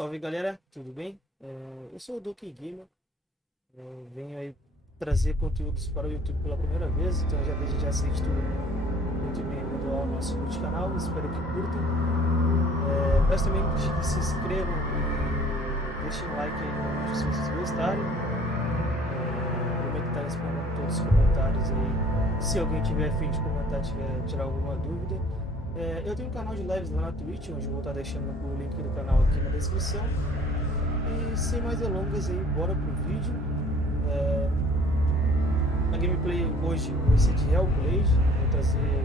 Salve galera, tudo bem? Eu sou o Duque Gamer, venho aí trazer conteúdos para o YouTube pela primeira vez, então já desde já seja tudo muito bem-vindo ao nosso humilde canal, espero que curtam. Peço também que se inscrevam e deixem um like aí no vídeo se vocês gostarem. Prometo estar respondendo todos os comentários aí, se alguém tiver afim de comentar, tirar alguma dúvida. Eu tenho um canal de lives lá na Twitch, onde eu vou estar deixando o link do canal aqui na descrição. E sem mais delongas aí, bora pro vídeo. A gameplay hoje vai ser de Hellblade. Vou trazer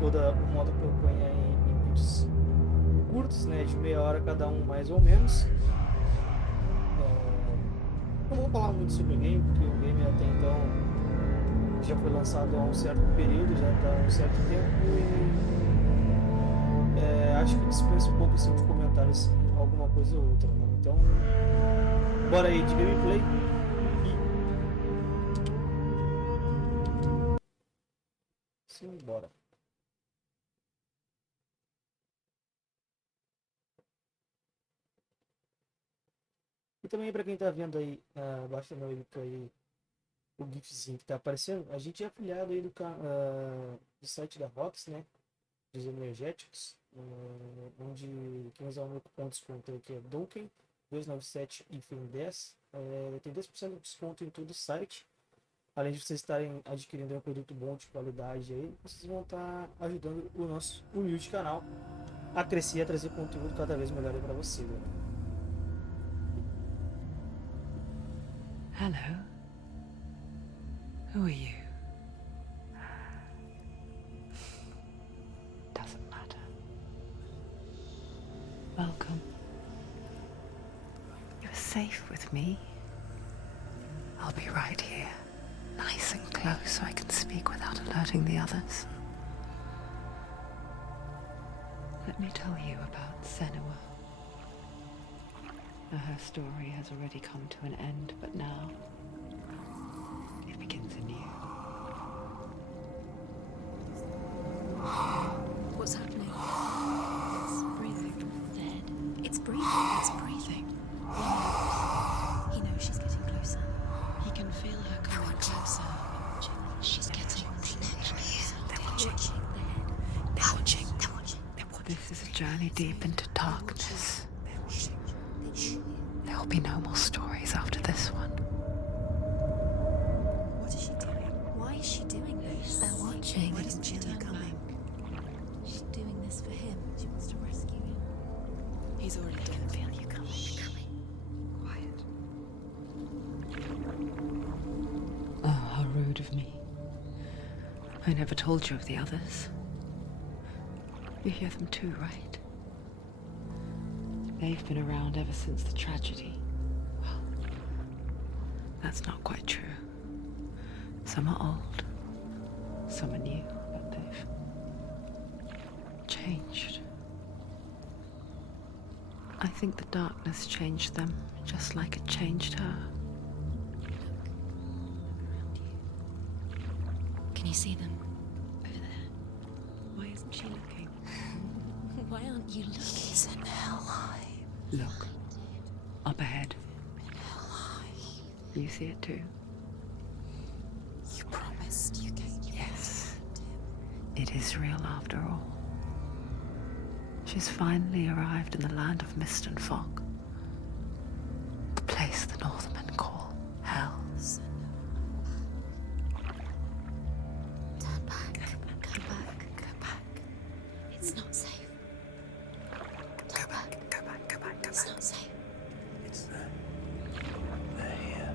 toda o modo campanha em vídeos curtos, né, de meia hora cada um mais ou menos. Não vou falar muito sobre o game, porque o game até então já foi lançado há um certo período, já está há um certo tempo, e acho que dispensa um pouco assim, de comentários alguma coisa ou outra, né? Então, bora aí de gameplay e sim, bora. E também para quem está vendo aí abaixo do meu vídeo aí, o gifzinho que está aparecendo, a gente é afiliado aí do site da Rox, né, dos energéticos, onde quem usar o meu cupom de desconto aqui é Duncan 297 e 10, tem 10% de desconto em todo o site. Além de vocês estarem adquirindo um produto bom de qualidade aí, vocês vão estar ajudando o nosso humilde canal a crescer e a trazer conteúdo cada vez melhor para você, né? Hello. Who are you? Doesn't matter. Welcome. You're safe with me. I'll be right here, nice and close so I can speak without alerting the others. Let me tell you about Senua. Her story has already come to an end, but now it begins anew. What's happening? It's breathing. Dead. It's breathing. It's breathing. He knows she's getting closer. He can feel her coming closer. She's getting closer. They're watching. They're watching. They're watching. This is a journey deep into darkness. There will be no more stories after this one. What is she doing? Why is she doing this? They're watching. Why doesn't she turn coming? She's doing this for him. She wants to rescue him. He's already done. Feel you coming. Quiet. Oh, how rude of me. I never told you of the others. You hear them too, right? They've been around ever since the tragedy. Well, that's not quite true. Some are old, some are new, but they've changed. I think the darkness changed them, just like it changed her. Can you see them? Over there. Why isn't she looking? Why aren't you looking? He's in hell high. Look, up ahead. You see it too? You promised you gave me. Yes. It is real after all. She's finally arrived in the land of mist and fog. The place the Northmen call hell. Turn back. Go back. Go back. It's not safe. Go back. Go back. Go back. Go It's back. not safe. It's there. They're here.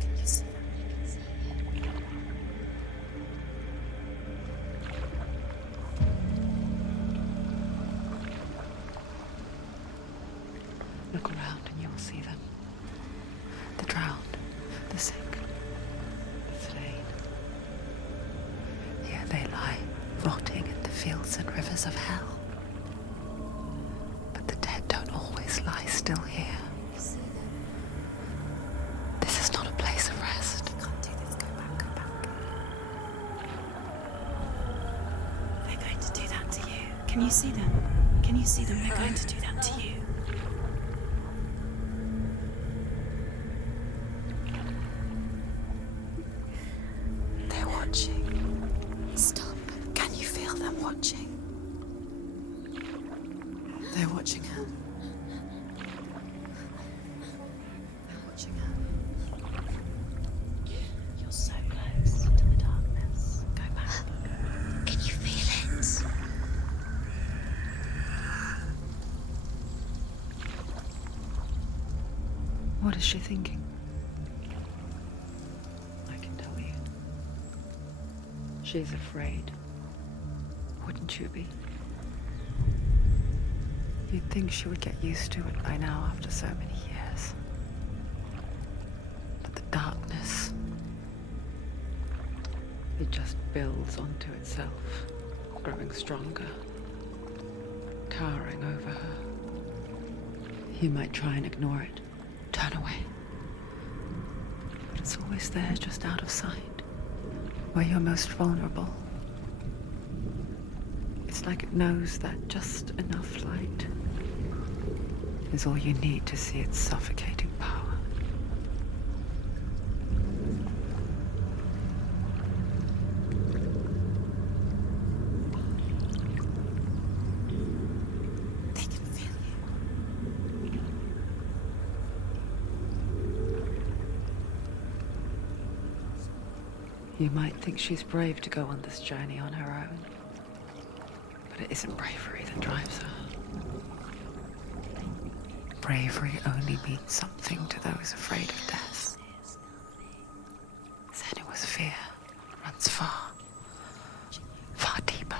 Can you see them? I can see it. Look around and you will see them. The drowned, the sick, the slain. Here they lie, rotting in the fields and rivers of hell. But the dead don't always lie still here. You see them? This is not a place of rest. You can't do this. Go back. Go back. They're going to do that. Can you see them? Can you see them? They're going to do that to you. They're watching. Stop. Can you feel them watching? They're watching her. They're watching her. You're so close to the darkness. Go back. Can you feel it? What is she thinking? I can tell you. She's afraid. Wouldn't you be? You'd think she would get used to it by now after so many years. But the darkness, it just builds onto itself, growing stronger, towering over her. You might try and ignore it, turn away. But it's always there, just out of sight, where you're most vulnerable. It's like it knows that just enough light is all you need to see its suffocating power. They can feel you. You might think she's brave to go on this journey on her own, but it isn't bravery that drives her. Bravery only means something to those afraid of death. Senua's fear runs far, far deeper.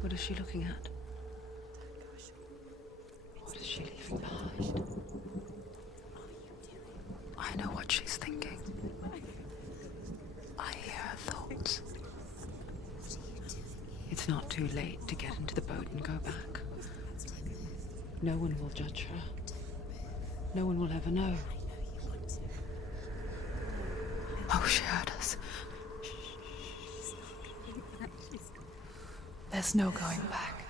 What is she looking at? What is she leaving behind? I know what she's thinking. I hear her thoughts. It's not too late to get into the boat and go back. No one will judge her. No one will ever know. Oh, she heard us. There's no going back.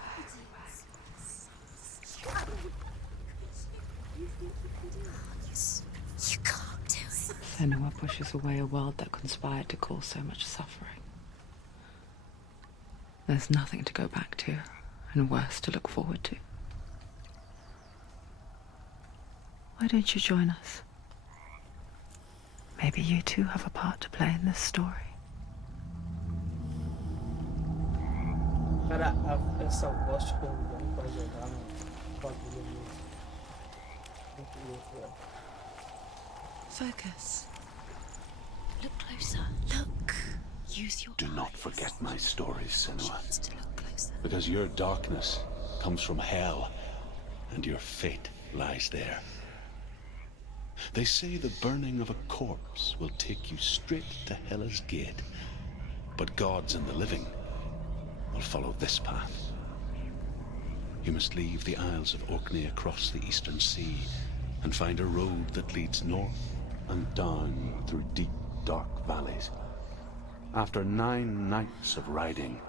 You can't do it. Senua pushes away a world that conspired to cause so much suffering. There's nothing to go back to, and worse to look forward to. Why don't you join us? Maybe you too have a part to play in this story. Cara, essa voz convidando pra jogar no bagulho muito louco, velho. Focus. Look closer. Look. Use your Do eyes. not forget my stories, Senua, Wants to look closer. because your darkness comes from hell, and your fate lies there. They say the burning of a corpse will take you straight to Hela's gate, but gods and the living will follow this path. You must leave the Isles of Orkney across the eastern sea and find a road that leads north and down through deep, dark valleys. After 9 nights of riding,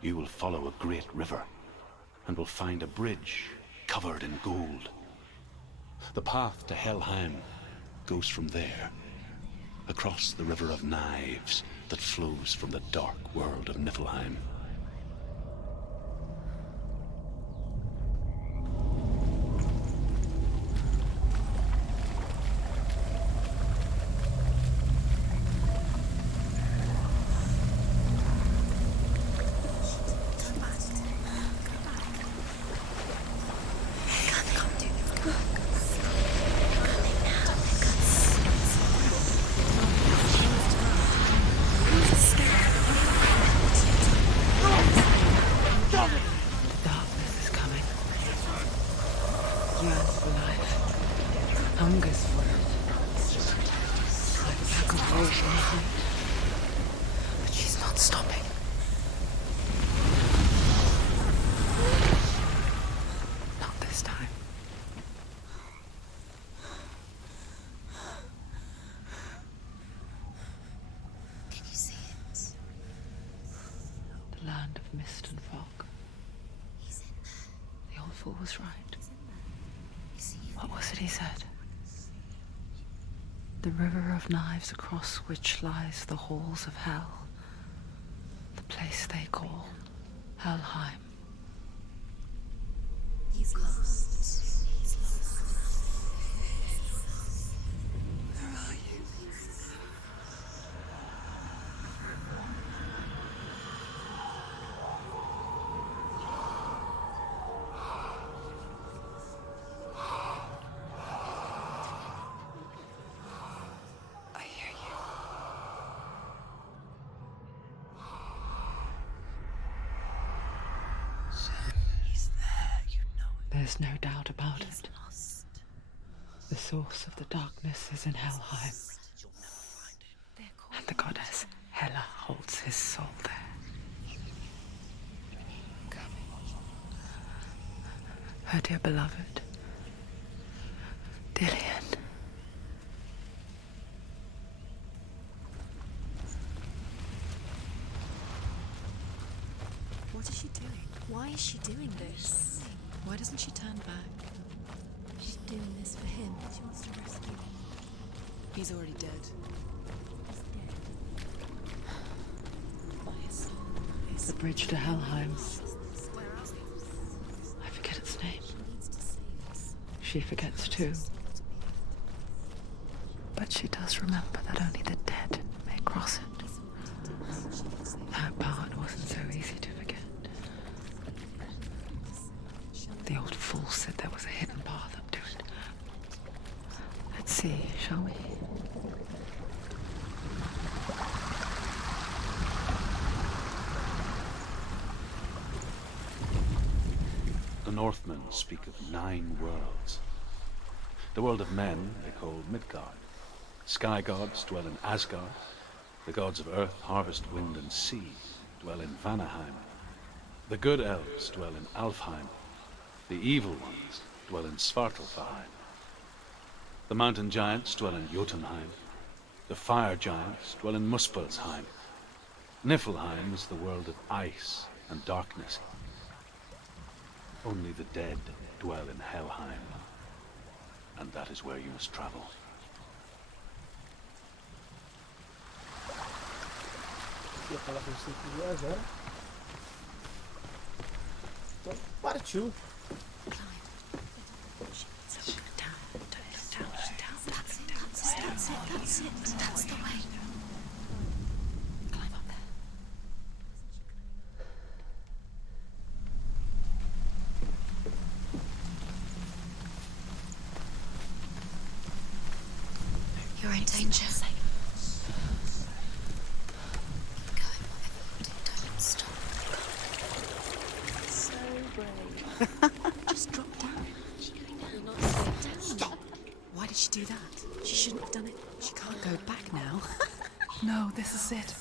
you will follow a great river and will find a bridge covered in gold. The path to Helheim goes from there, across the river of knives that flows from the dark world of Niflheim. Scared. But she's not stopping. Not this time. Can you see it? The land of mist and fog. He's in there. The old fool was right. You see you. What was it he said? The river of knives across which lies the halls of hell. The place they call Helheim. He's lost. He's lost. Where are you? I hear you. He's there, you know it. There's no doubt about He's it. lost. The source of the darkness is in Helheim, and the goddess Hela holds his soul there. Her dear beloved, Dillian. What is she doing? Why is she doing this? Why doesn't she turn back? She's doing this for him. She wants to rescue him. He's already dead. He's dead. But his soul is... The bridge to Helheim. Where are we? I forget its name. She needs to save us. She forgets too. But she does remember that only the dead may cross it. He's already dead. She can save us. That part wasn't so easy to forget. The old fool said there was a hidden path up to it. Let's see, shall we? The Northmen speak of 9 worlds. The world of men they call Midgard. Sky gods dwell in Asgard. The gods of earth, harvest, wind, and sea dwell in Vanaheim. The good elves dwell in Alfheim. The evil ones dwell in Svartalfheim. The mountain giants dwell in Jotunheim. The fire giants dwell in Muspelheim. Niflheim is the world of ice and darkness. Only the dead dwell in Helheim, and that is where you must travel. E aquela coisa que tem que viajar. Então, partiu. That's it. That's the way. Climb up there. You're in danger. Keep going, whatever you do, don't stop. So brave. Just drop down. You're not safe. Down. Stop! Why did she do that? She shouldn't have done it. She can't go back now. No, this is it.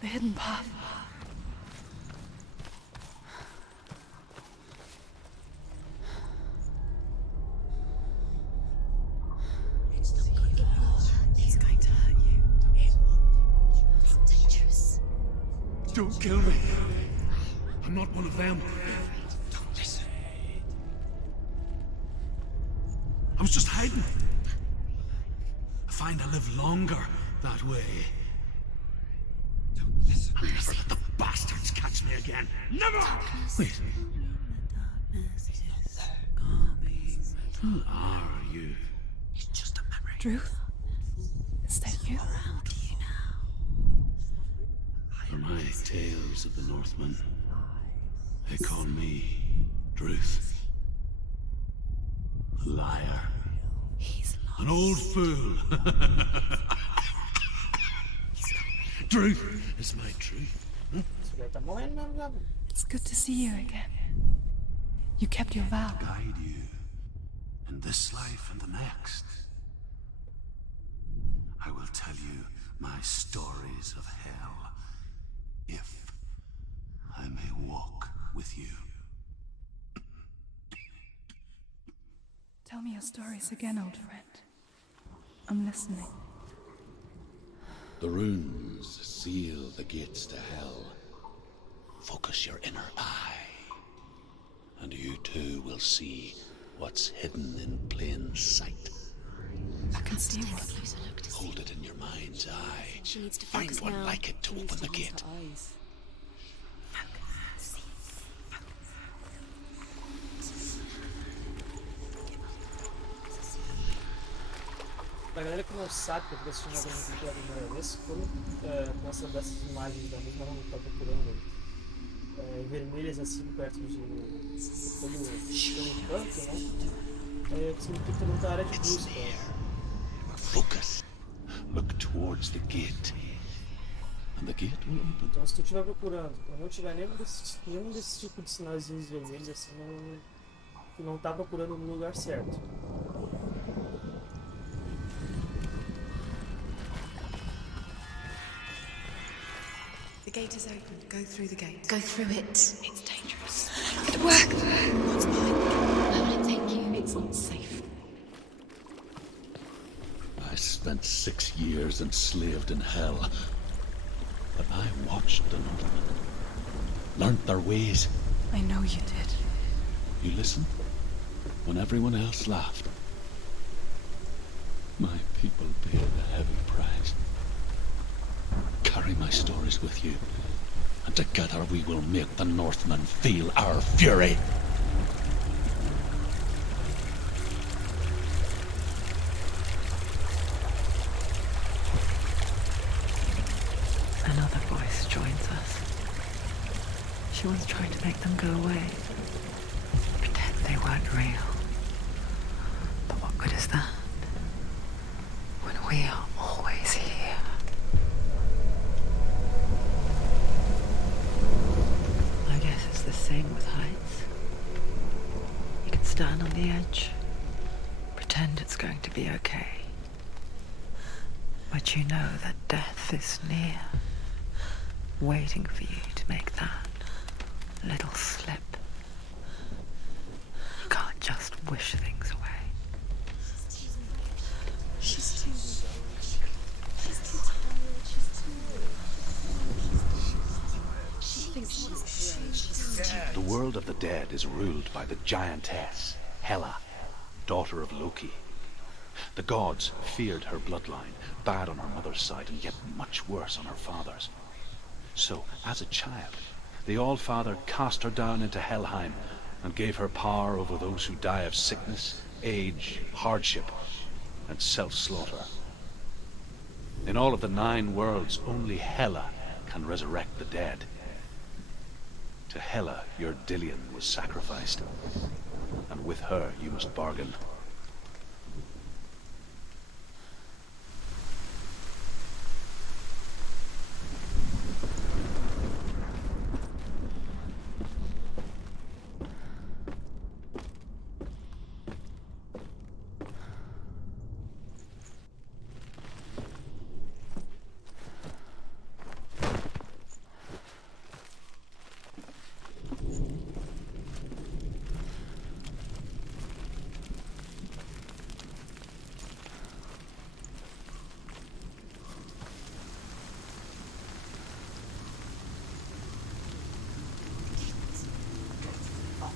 The hidden path. It's not going to hurt. It's going to hurt you. It's dangerous. Don't kill me. I'm not one of them. Don't listen. I was just hiding. I find I live longer that way. Don't listen. I'll never let the bastards catch me again. Never! Wait. Who are you? It's just a memory. Druth? Is that you? For my tales of the Northmen, they call me Druth. Liar. He's lost. An old fool. Truth is my truth. Você vai estar morrendo mesmo, Gabi. It's good to see you again. You kept your vow. Guide you in this life and the next. I will tell you my stories of hell, if I may walk with you. Tell me your stories again, old friend. I'm listening. The runes seal the gates to hell. Focus your inner eye, and you too will see what's hidden in plain sight. I can see take a closer look to see. Hold it in your mind's eye. She needs to Find focus one now. like it to open the gate. Pra galera que não sabe, porque assistindo a gameplay pela primeira vez, quando começa a dar essas imagens da mesma rua que tá procurando vermelhas assim perto pelo canto, né? Significa que tá na área de busca. Focus. Look towards the gate. And the gate will open. Então se tu estiver procurando, quando não tiver nenhum desse tipo de sinalzinhos vermelhos assim, tu não tá procurando no lugar certo. The gate is open. Go through the gate. Go through it. It's dangerous. It worked. What's behind the gate? Where will it take you? It's not safe. I spent 6 years enslaved in hell. But I watched the Northmen. Learned their ways. I know you did. You listened when everyone else laughed. My people paid a heavy price. Carry my stories with you, and together we will make the Northmen feel our fury. Another voice joins us. She was trying to make them go away. Pretend they weren't real. But what good is that? When we are always here. I guess it's the same with heights. You can stand on the edge, pretend it's going to be okay. But you know that death is near, waiting for you to make that little slip. You can't just wish things away. She's too tired. She thinks she's brave. The world of the dead is ruled by the giantess, Hela, daughter of Loki. The gods feared her bloodline, bad on her mother's side and yet much worse on her father's. So, as a child, the All-Father cast her down into Helheim and gave her power over those who die of sickness, age, hardship, and self-slaughter. In all of the 9 worlds, only Hela can resurrect the dead. To Hela, your Dillion was sacrificed, and with her you must bargain.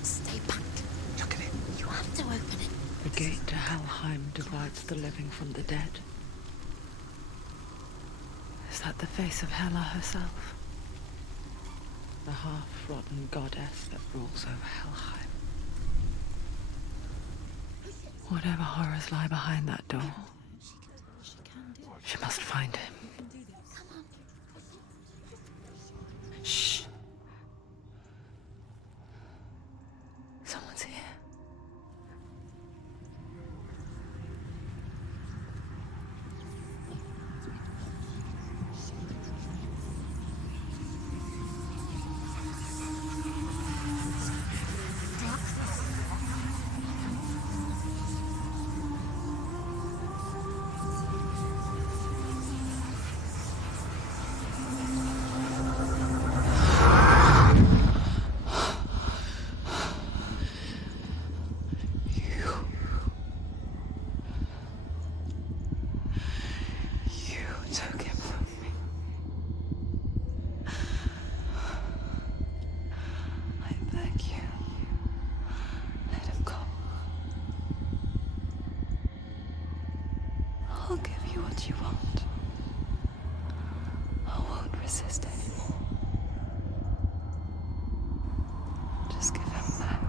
Stay back. Look at it. You have to open it. The gate to Helheim divides the living from the dead. Is that the face of Hela herself? The half-rotten goddess that rules over Helheim. Whatever horrors lie behind that door, she must find him. Shh. Someone's here. resist anymore. Just give him back.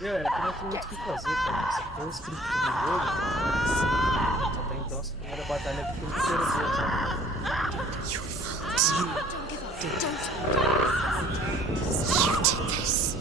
Galera, que não tem muito o que fazer, cara. Se for escrito no jogo, até então essa primeira batalha aqui tem que ter o You did this.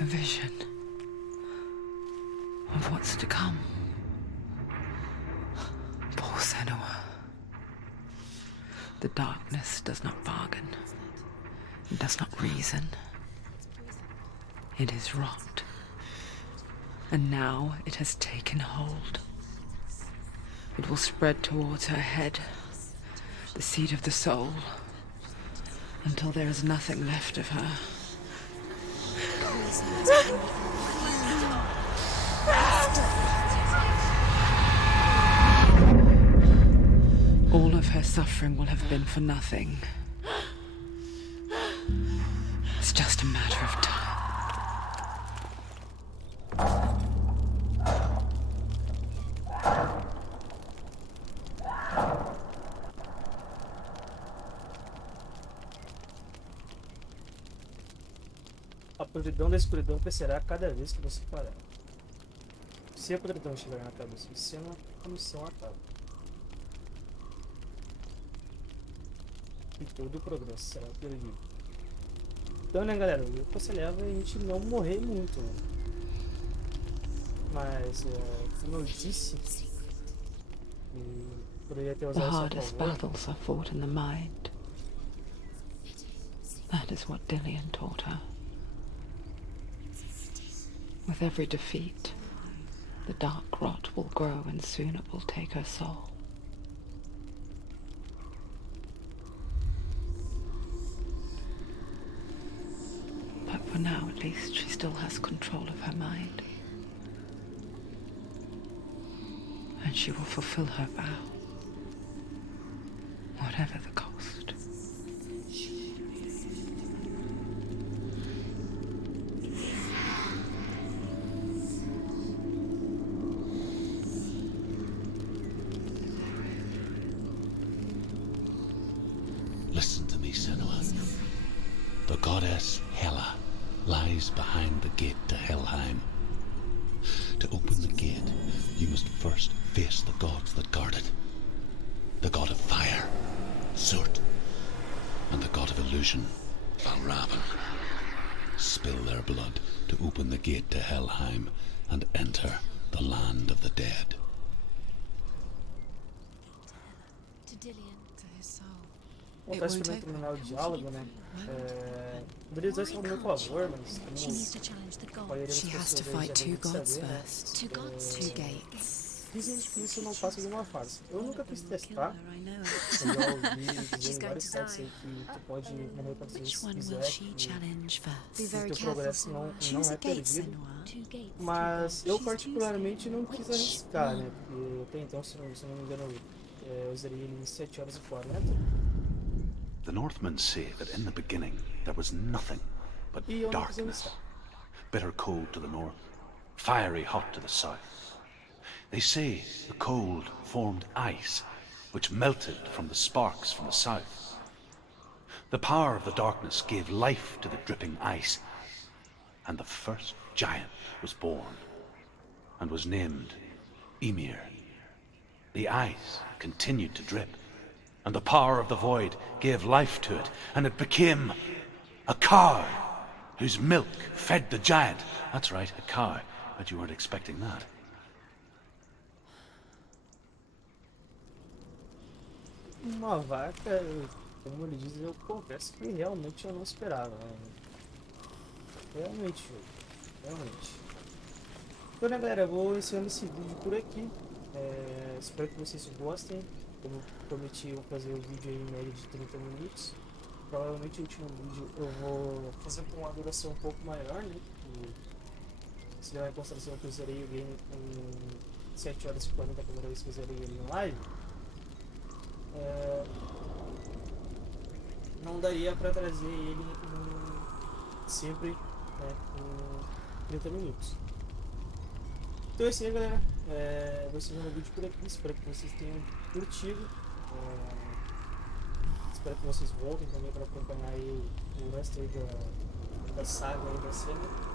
A vision of what's to come. Poor Senua. The darkness does not bargain. It does not reason. It is rot. And now it has taken hold. It will spread towards her head, the seat of the soul, until there is nothing left of her. All of her suffering will have been for nothing. It's just a matter of time. A podridão da escuridão crescerá cada vez que você parar. Se a podridão estiver na cabeça de Senua, a missão acaba. E todo o progresso será perdido. Então, né, galera, o que você leva é a gente não morrer muito, né? Mas, como eu disse, poderia ter The usado hardest isso a favor. battles are fought in the mind. That is what Dillian taught her. With every defeat, the dark rot will grow and soon it will take her soul. But for now, at least, she still has control of her mind. And she will fulfill her vow, whatever the cost. To open the gate, you must first face the gods that guard it. The god of fire, Surt, and the god of illusion, Valravan. Spill their blood to open the gate to Helheim and enter the land of the dead. To Dillian. To his soul. Acontece pra mim terminar o diálogo, né? Poderia usar isso ao meu favor, mas She needs to challenge the a maioria gods. das She has to pessoas aí fight já two devem gods saber, né? first. Two gods? Two gates. Dizem que isso não passa de uma farsa. Eu nunca quis testar. I know. Eu já ouvi dizer She's em going vários to sites die. aí que tu pode morrer quantas vezes Which one will quiser. she challenge Be first? very O teu careful, progresso Senua. não Choose é a gate, perdido. Senua. Two gates. Mas eu She's particularmente choosing não quis which arriscar, one. né? Porque até então, se não me engano, eu usaria ele em 7 horas e 40. The Northmen say that in the beginning there was nothing but E eu não quis darkness. arriscar. Bitter cold to the north, fiery hot to the south. They say the cold formed ice, which melted from the sparks from the south. The power of the darkness gave life to the dripping ice, and the first giant was born, and was named Ymir. The ice continued to drip, and the power of the void gave life to it, and it became a cow, whose milk fed the giant. That's right, a cow. Bet you weren't expecting that. Uma vaca, como ele diz, eu confesso que realmente eu não esperava. Né? Realmente. Então, né, galera, eu vou encerrando esse vídeo por aqui. Espero que vocês gostem. Como eu prometi, eu vou fazer o vídeo aí em média de 30 minutos. Provavelmente o último vídeo eu vou fazer com uma duração um pouco maior, né? Se levar em consideração que eu zerei o game em 7 horas e 40, a primeira vez que eu zerei ele em live. Não daria pra trazer ele sempre, né, em 30 minutos. Então é isso aí, galera. Vou encerrando o vídeo por aqui. Espero que vocês tenham curtido. Espero que vocês voltem também para acompanhar aí o resto aí da saga aí da Senua.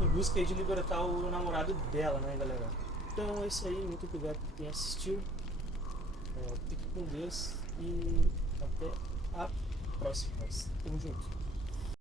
Em busca aí de libertar o namorado dela, né, galera? Então é isso aí. Muito obrigado por quem assistiu. Fique com Deus e até a próxima. Tamo junto.